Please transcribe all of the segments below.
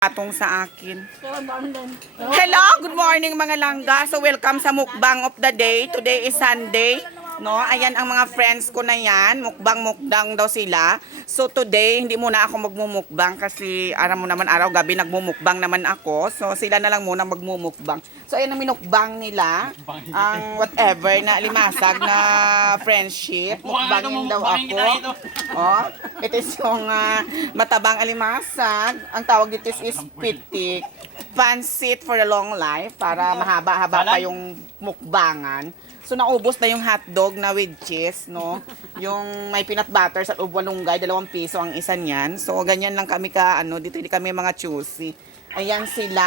Atong sa akin. Hello, good morning mga langga. So welcome sa mukbang of the day. Today is Sunday. No, ayan ang mga friends ko na yan. Mukbang daw sila. So today, hindi muna ako magmumukbang kasi aram mo naman araw-gabi nagmumukbang naman ako. So sila na lang muna magmumukbang. So ayan ang minukbang nila. Ang whatever na limasag na friendship. Mukbangin daw ako. Oh, ito is yung matabang alimasag. Ang tawag dito is pitik. Pansit for a long life para mahaba-haba pa yung mukbangan. So naubos na yung hotdog na with cheese, no? Yung may peanut butter sa ubwalunggay, 2 piso ang isa niyan. So ganyan lang kami dito hindi kami mga choosy. Ayan sila,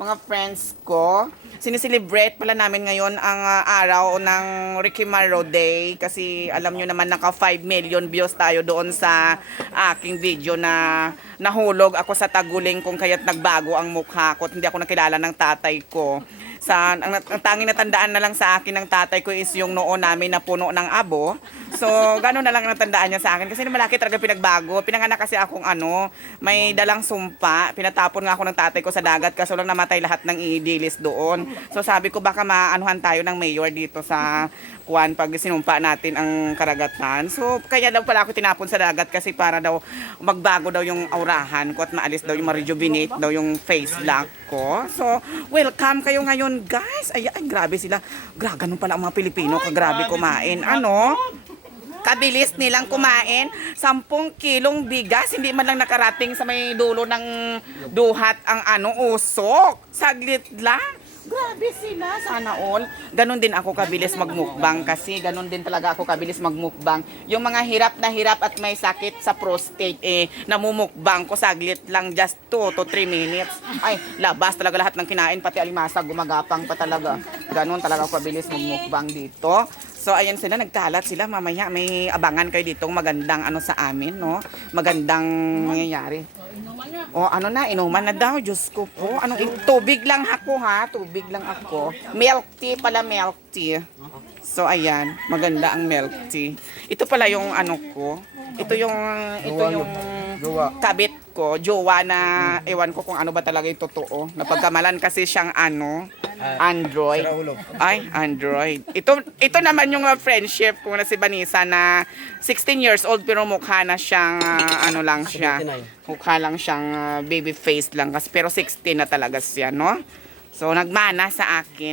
mga friends ko. Sineselebrate pala namin ngayon ang araw ng Ricky Maro Day kasi alam nyo naman naka 5 million views tayo doon sa aking video na nahulog ako sa taguling kung kaya't nagbago ang mukha ko at hindi ako nakilala ng tatay ko. Ang tanging natandaan na lang sa akin ng tatay ko is yung noo namin na puno ng abo. So, gano'n na lang natandaan niya sa akin. Kasi malaki talaga pinagbago. Pinanganak kasi akong may dalang sumpa. Pinatapon nga ako ng tatay ko sa dagat kaso lang namatay lahat ng idilis doon. So, sabi ko baka maanuhan tayo ng mayor dito sa Kuan pag sinumpa natin ang karagatan. So, kaya daw pala ako tinapon sa dagat kasi para daw magbago daw yung aurahan ko at maalis daw yung ma-rejuvenate daw yung face lock ko. So, welcome kayo ngayon, guys. Ay, grabe sila. Ganun pala ang mga Pilipino, kagrabe kumain. Kabilis nilang kumain. 10 kilong bigas, hindi man lang nakarating sa may dulo ng duhat ang usok. Saglit lang. Grabe sila, sana all. Ganon din ako kabilis magmukbang kasi ganon din talaga ako kabilis magmukbang. Yung mga hirap na hirap at may sakit sa prostate, namumukbang ko saglit lang, just 2 to 3 minutes. Ay, labas talaga lahat ng kinain, pati alimasag, gumagapang pa talaga. Ganon talaga ako kabilis magmukbang dito. So, ayan sila, nagkalat sila. Mamaya may abangan kayo dito magandang sa amin, no? Magandang mangyayari. Inuman na daw. Diyos ko po. Tubig lang ako, ha? Tubig lang ako. Milk tea pala, milk tea. So, ayan. Maganda ang milk tea. Ito pala yung ko. Ito yung kabit ko. Jowa na, ewan ko kung ano ba talaga yung totoo. Napagkamalan kasi siyang Android. Ay, Android. Ito naman yung friendship ko na si Vanessa na 16 years old pero mukha na siyang lang siya. Mukha lang siyang baby face lang kasi pero 16 na talaga siya, no? So nagmana sa akin.